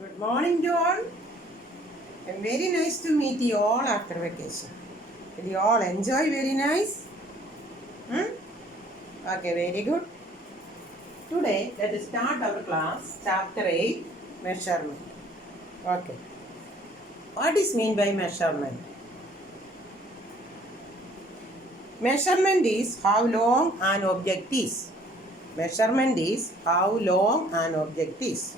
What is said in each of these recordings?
Good morning to all. And very nice to meet you all after vacation. Did you all enjoy very nice? Hmm? Okay, very good. Today, let us start our class, chapter 8, measurement. Okay. What is mean by measurement? Measurement is how long an object is. Measurement is how long an object is.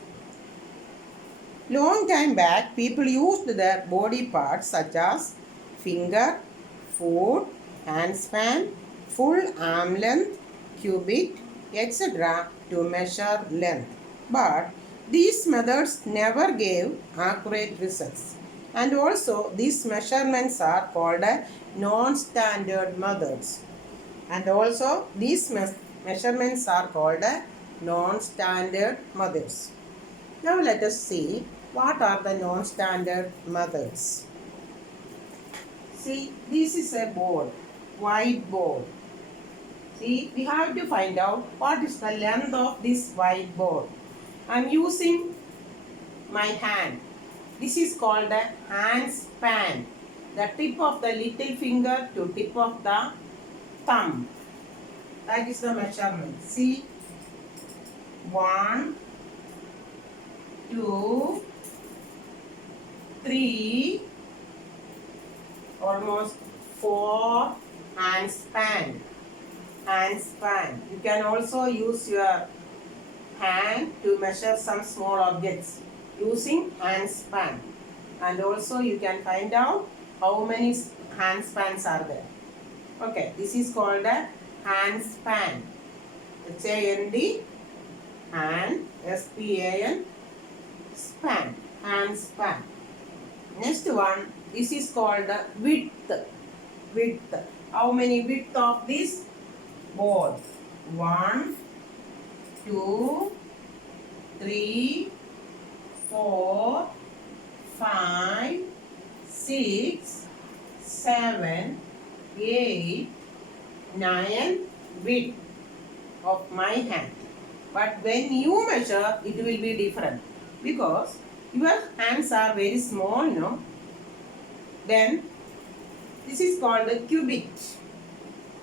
Long time back, people used their body parts such as finger, foot, hand span, full arm length, cubit, etc. to measure length. But these methods never gave accurate results. And also, these measurements are called non-standard methods. And also, these measurements are called non-standard methods. Now let us see what are the non-standard methods. See, this is a board, white board. See, we have to find out what is the length of this white board. I am using my hand. This is called a hand span. The tip of the little finger to tip of the thumb. That is the measurement. See, 1, 2, 3, almost 4 hand span. Hand span. You can also use your hand to measure some small objects using hand span. And also you can find out how many hand spans are there. Okay, this is called a hand span. H-A-N-D, hand, S-P-A-N, span, hand span. Next one, this is called width. Width. How many width of this board? 1, 2, 3, 4, 5, 6, 7, 8, 9 width of my hand. But when you measure, it will be different because your hands are very small, no? Then this is called a cubit.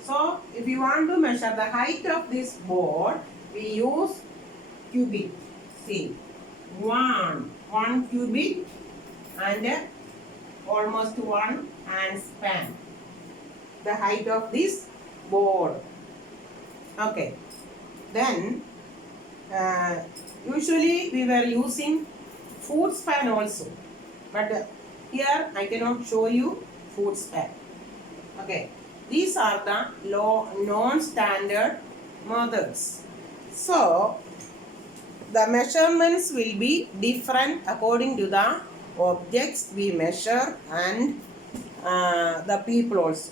So if you want to measure the height of this board, we use cubit. See, one cubit and almost 1 hand span. The height of this board. Okay. Then usually we were using foot span also, but here I cannot show you foot span. Okay, these are the non-standard methods. So the measurements will be different according to the objects we measure and the people also.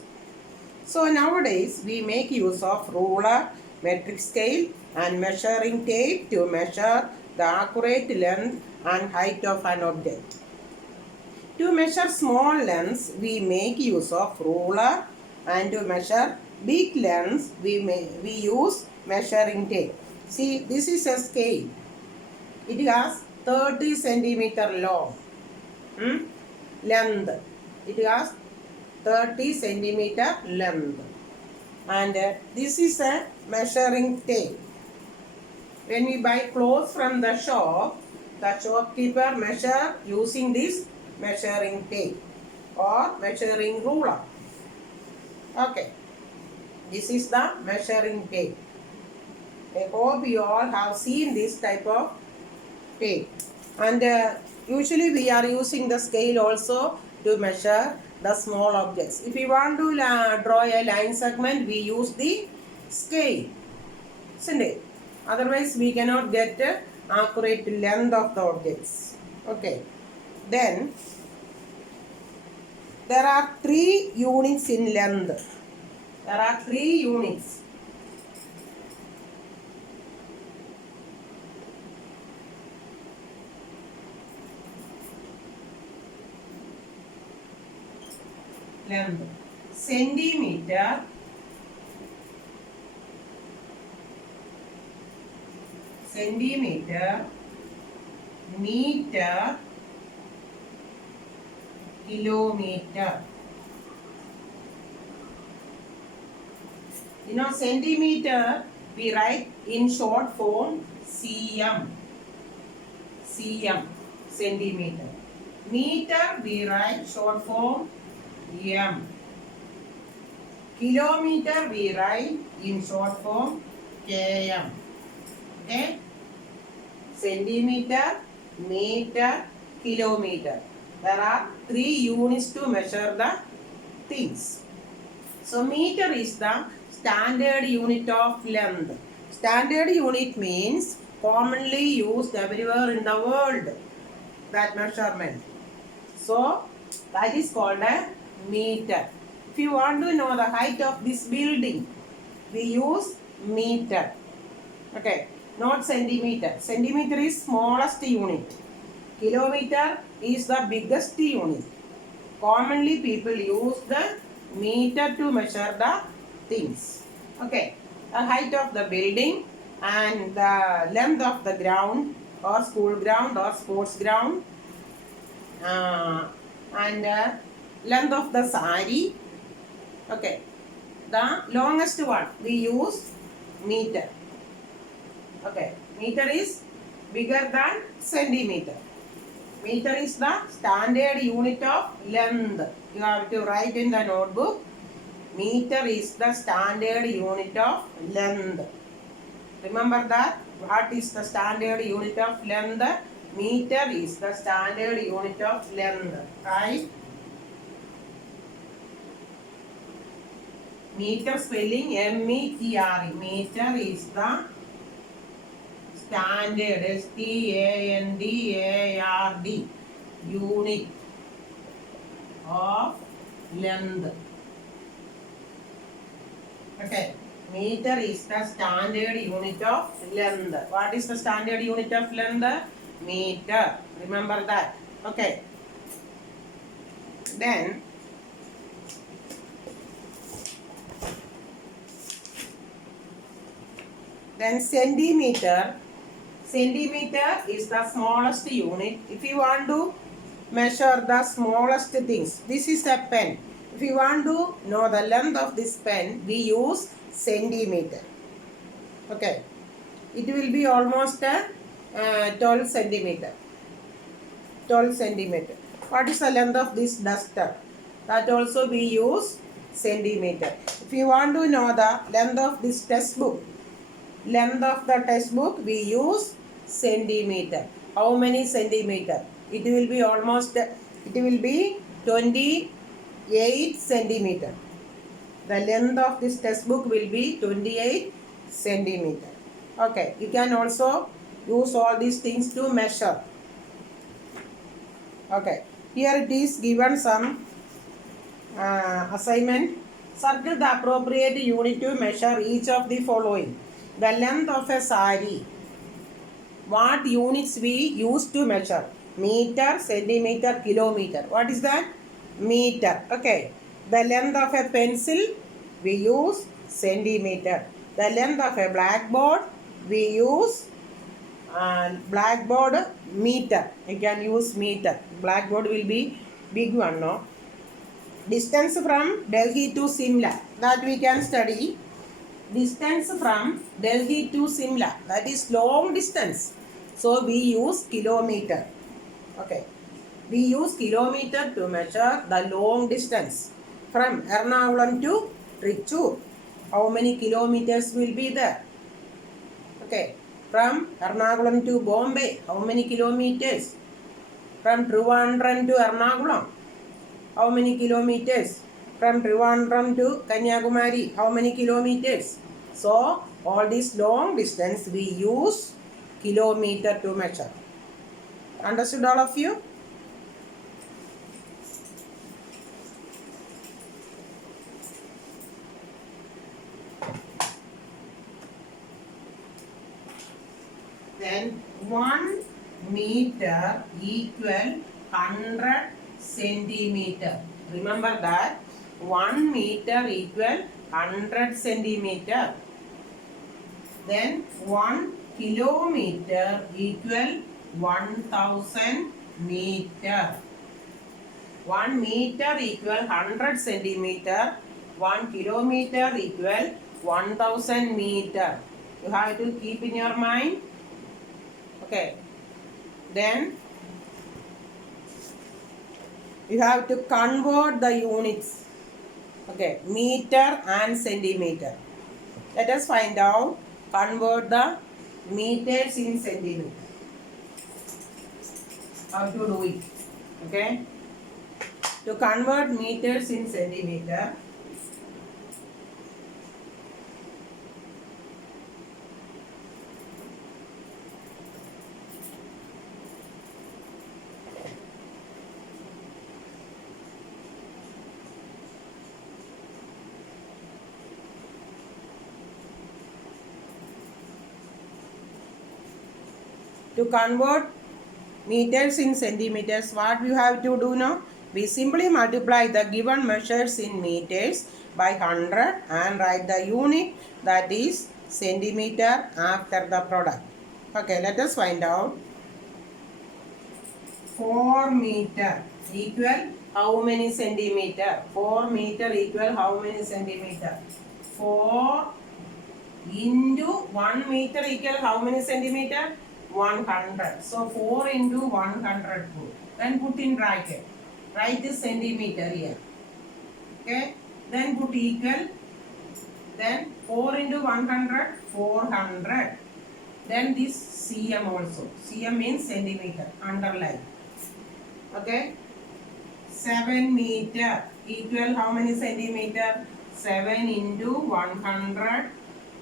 So nowadays we make use of ruler, metric scale and measuring tape to measure the accurate length and height of an object. To measure small lengths, we make use of ruler, and to measure big lengths, we use measuring tape. See, this is a scale. It has 30 centimeter long length. It has 30 centimeter length. And this is a measuring tape. When we buy clothes from the shopkeeper measure using this measuring tape or measuring ruler. Okay, this is the measuring tape. I hope you all have seen this type of tape. And usually we are using the scale also to measure the small objects. If we want to draw a line segment, we use the scale, isn't it? Otherwise we cannot get accurate length of the objects. Okay. Then there are 3 units in length. There are 3 units. Length. Centimeter, meter, kilometer. You know, centimeter we write in short form cm. cm, centimeter. Meter we write short form m. Kilometer we write in short form km. Okay? Centimeter, meter, kilometer. There are 3 units to measure the things. So meter is the standard unit of length. Standard unit means commonly used everywhere in the world, that measurement. So that is called a meter. If you want to know the height of this building, we use meter. Okay, not centimeter. Centimeter is smallest unit. Kilometer is the biggest unit. Commonly people use the meter to measure the things. Okay, the height of the building and the length of the ground or school ground or sports ground, and length of the sari. Okay, the longest one we use meter. Okay, meter is bigger than centimeter. Meter is the standard unit of length. You have to write in the notebook. Meter is the standard unit of length. Remember that. What is the standard unit of length? Meter is the standard unit of length. Right? Meter spelling M-E-T-R-E. Meter is the standard, S-T-A-N-D-A-R-D, unit of length. Okay, meter is the standard unit of length. What is the standard unit of length? Meter. Remember that. Okay. Then centimeter. Centimeter is the smallest unit. If you want to measure the smallest things, this is a pen. If you want to know the length of this pen, we use centimeter. Okay. It will be almost 12 centimeter. 12 centimeter. What is the length of this duster? That also we use centimeter. If you want to know the length of this textbook, length of the textbook, we use centimeter. How many centimeter? It will be almost, it will be 28 centimeter. The length of this textbook will be 28 centimeter. Okay, you can also use all these things to measure. Okay, here it is given some assignment. Circle the appropriate unit to measure each of the following. The length of a sari. What units we use to measure? Meter, centimeter, kilometer. What is that? Meter. Okay. The length of a pencil, we use centimeter. The length of a blackboard, we use blackboard meter. You can use meter. Blackboard will be big one, no? Distance from Delhi to Simla. That we can study. Distance from Delhi to Simla, that is long distance. So we use kilometer. Okay. We use kilometer to measure the long distance. From Ernakulam to Trichur, how many kilometers will be there? Okay. From Ernakulam to Bombay, how many kilometers? From Trivandrum to Ernakulam, how many kilometers? From Trivandrum to Kanyakumari, how many kilometers? So, all this long distance we use kilometer to measure. Understood all of you? Then 1 meter equal 100 centimeter. Remember that 1 meter equal 100 centimeter. Then 1 kilometer equal 1000 meter. 1 meter equal 100 centimeter. 1 kilometer equal 1000 meter. You have to keep in your mind. Okay. Then you have to convert the units. Okay, meter and centimeter. Let us find out. Convert the meters in centimeter. How to do it? Okay. To convert meters in centimeter, meters in centimeters, what we have to do now? We simply multiply the given measures in meters by 100 and write the unit, that is centimeter, after the product. Okay, let us find out. 4 meter equal how many centimeter? 4 meter equal how many centimeter? 4 into 1 meter equal how many centimeter? 100. So 4 into 100 put. Then put in bracket. Write this centimeter here. Okay. Then put equal. Then 4 into 100, 400. Then this cm also. Cm means centimeter. Underline. Okay. 7 meter equal how many centimeter? 7 into 100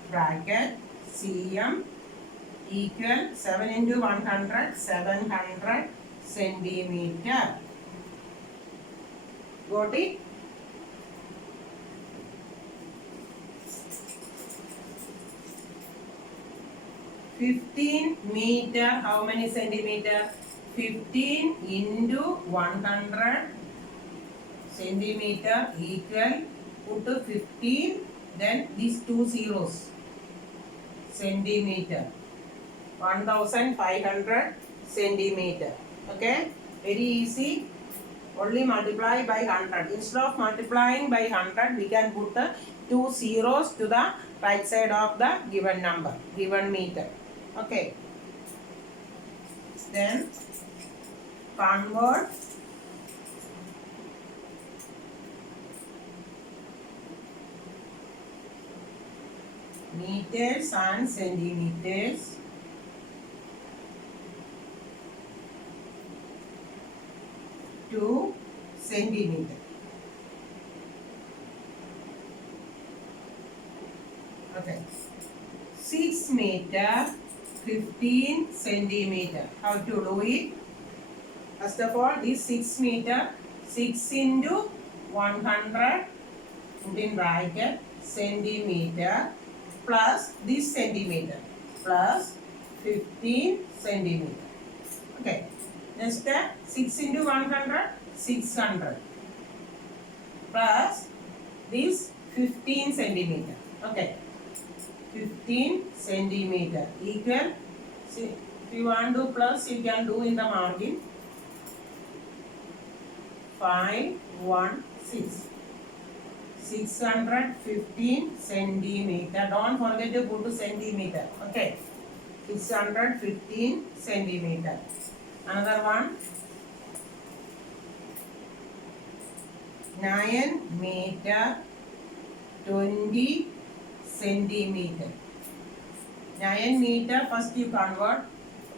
bracket cm equal 7 into 100, 700 centimeter. Got it? meter, how many centimeter? 15 into 100 centimeter equal, put to 15, then these two zeros, centimeter. 1500 centimeter. Okay, very easy. Only multiply by 100. Instead of multiplying by 100, we can put the two zeros to the right side of the given number, given meter. Okay. Then convert meters and centimeters to centimeter. Okay. 6 meter, 15 centimeter. How to do it? First of all, this 6 meter, 6 into 100 in bracket centimeter plus this centimeter plus 15 centimeter. Okay. Next step, 6 into 100, 600 plus this 15 centimeter. Okay. 15 centimeter equal, see, if you want to plus, you can do in the margin. 516. 615 centimeter. Don't forget to put centimeter. Okay. 615 centimeter. Another one. 9 meter 20 centimeter. 9 meter, first you convert.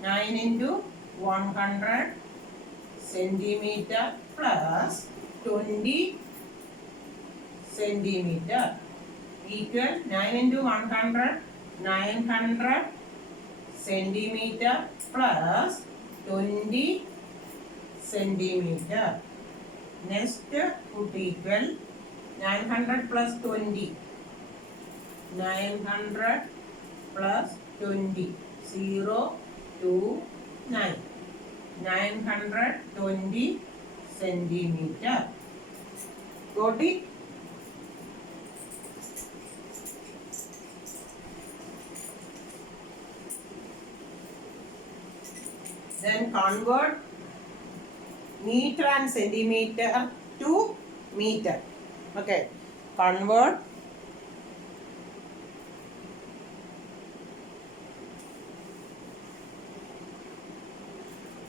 9 into 100 centimeter plus 20 centimeter equal 9 into 100, 900 centimeter plus 20 centimeter. Next, put equal 900 plus 20. 900 plus 20. 0 to 9. 920 centimeter. Got it? Then convert meter and centimeter to meter. Okay. Convert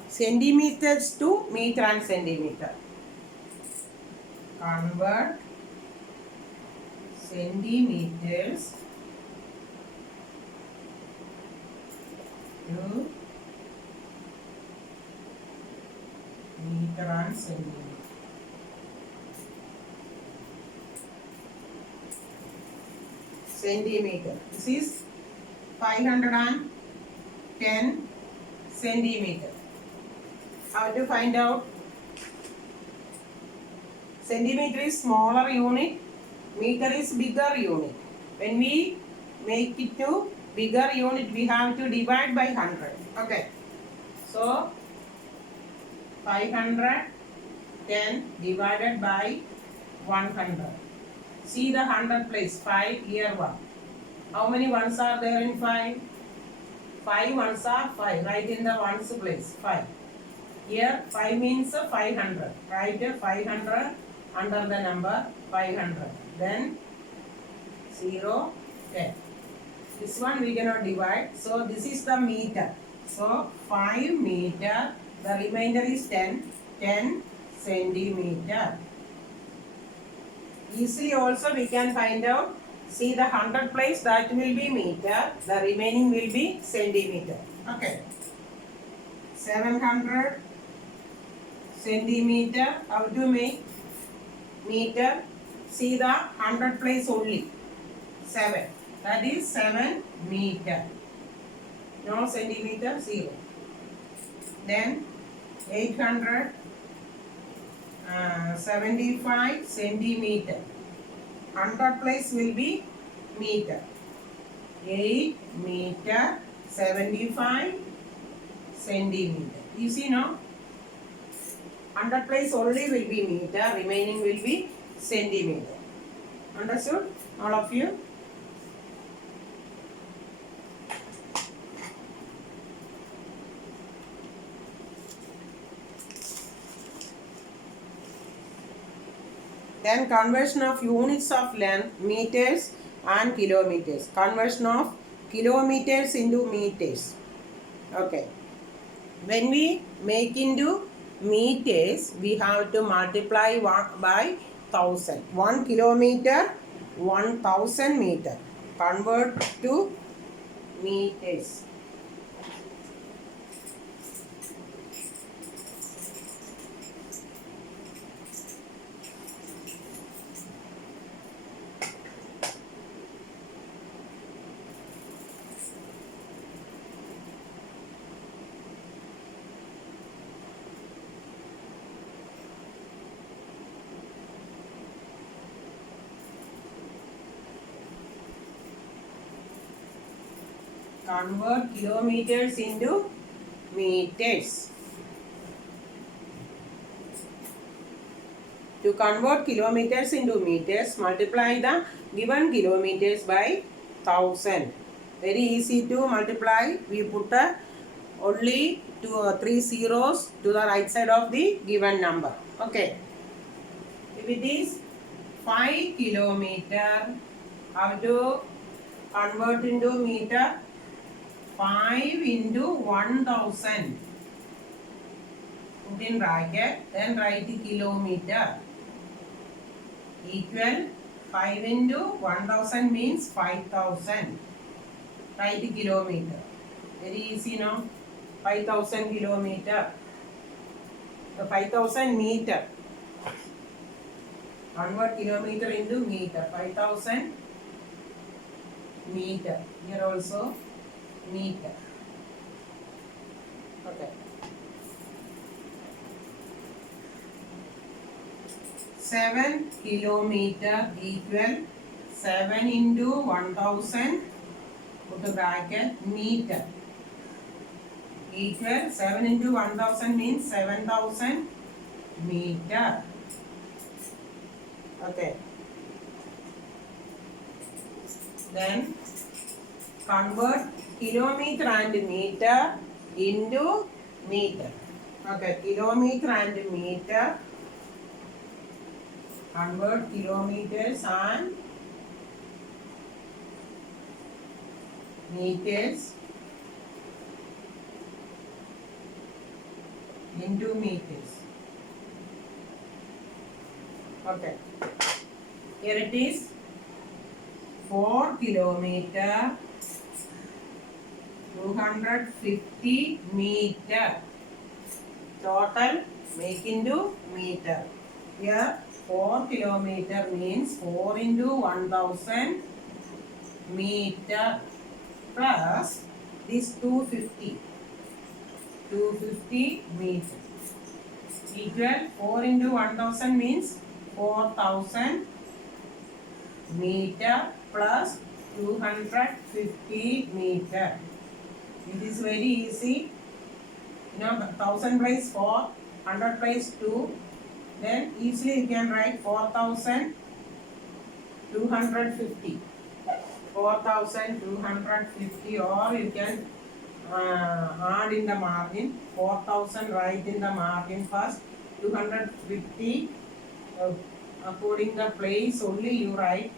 centimeters to meter and centimeter. Convert centimeters to meter and centimeter. Centimeter. This is 510 centimeter. How to find out? Centimeter is smaller unit, meter is bigger unit. When we make it to bigger unit, we have to divide by 100. Okay. So 510 divided by 100. See the 100 place. 5 here 1. How many ones are there in 5? 5 ones are 5. Write in the ones place. 5. Here 5 means 500. Write 500 under the number 500. Then 0, 10. This one we cannot divide. So this is the meter. So 5 meter. The remainder is 10. 10 centimeter. Easily also we can find out. See the 100 place, that will be meter. The remaining will be centimeter. Okay. 700 centimeter. How to make meter? See the 100 place only. 7. That is 7 meter. No centimeter, 0. Then 875 centimeter. 100 place will be meter. 8 meter 75 centimeter. You see now? 100 place only will be meter, remaining will be centimeter. Understood? All of you? Then conversion of units of length, meters and kilometers. Conversion of kilometers into meters. Okay. When we make into meters, we have to multiply by 1000. 1 kilometer, 1000 meter. Convert to meters. Convert kilometers into meters. To convert kilometers into meters, multiply the given kilometers by 1000. Very easy to multiply. We put only 3 zeros to the right side of the given number. Okay. If it is 5 kilometer, how to convert into meter? 5 into 1000. Put in bracket, then write kilometer. Equal 5 into 1000 means 5000. Write kilometer. Very easy now. 5000 kilometer. So 5000 meter. Convert kilometer into meter. 5000 meter. Here also meter. Okay. 7 kilometer equal 7 into 1000, put the bracket, meter. Equal 7 into 1000 means 7000 meter. Okay. Then convert kilometer and meter into meter. Okay, kilometer and meter. Convert kilometers and meters into meters. Okay. Here it is 4 kilometer 250 meter. Total make into meter. Here 4 kilometer means 4 into 1000 meter plus this 250 meter equal 4 into 1000 means 4000 meter plus 250 meter. It is very easy. 1000 place 4, 100 place 2. Then easily you can write 4250. 4250, or you can add in the margin. 4000 write in the margin first. 250 according the place only you write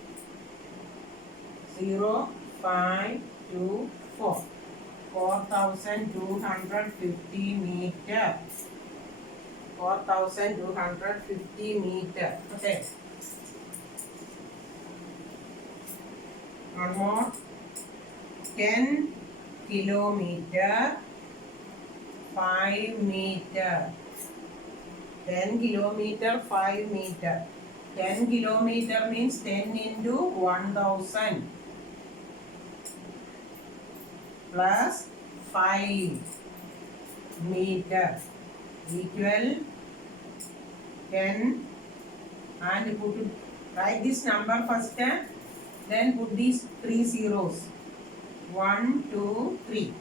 0, 5, 2, 4. 4250 meter. 4250 meter. Okay. One more. 10 kilometer 5 meter. 10 kilometer 5 meter. 10 kilometer means 10 into 1000 plus 5 meter equal 10, and write this number first, then put these 3 zeros 1, 2, 3,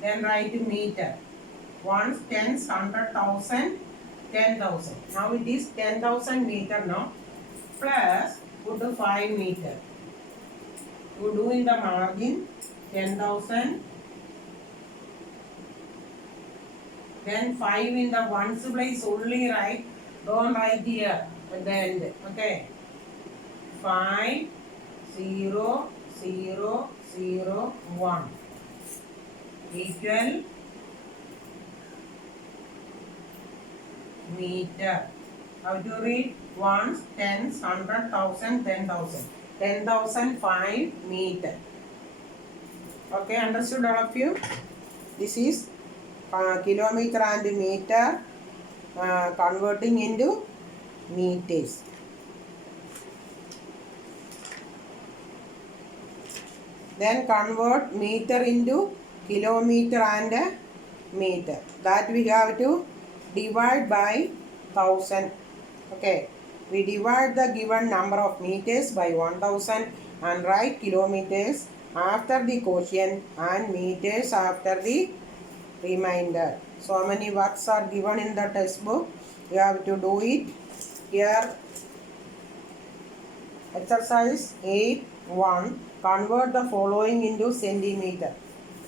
then write meter. Ones, tens, 100,000, 10,000. Now it is 10,000 meter now, plus put the 5 meter. You do in the margin 10,000, then 5 in the ones place only write, don't write here at the end. Okay, 5, 0, 0, 0, 1 equal meter. How to read? Ones, tens, 100,000, 10,000. 10,005 meter. Okay, understood all of you? This is kilometer and meter converting into meters. Then convert meter into kilometer and meter. That we have to divide by 1000. Okay, we divide the given number of meters by 1000 and write kilometers after the quotient and meters after the remainder. So many works are given in the textbook. You have to do it. Here, exercise 8.1. Convert the following into centimeter.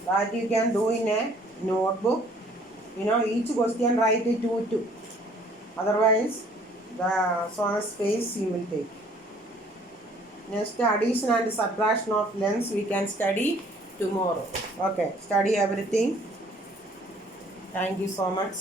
That you can do in a notebook. Each question write it 2. Otherwise, so much space you will take. Next, addition and subtraction of lengths we can study tomorrow. Okay, study everything. Thank you so much.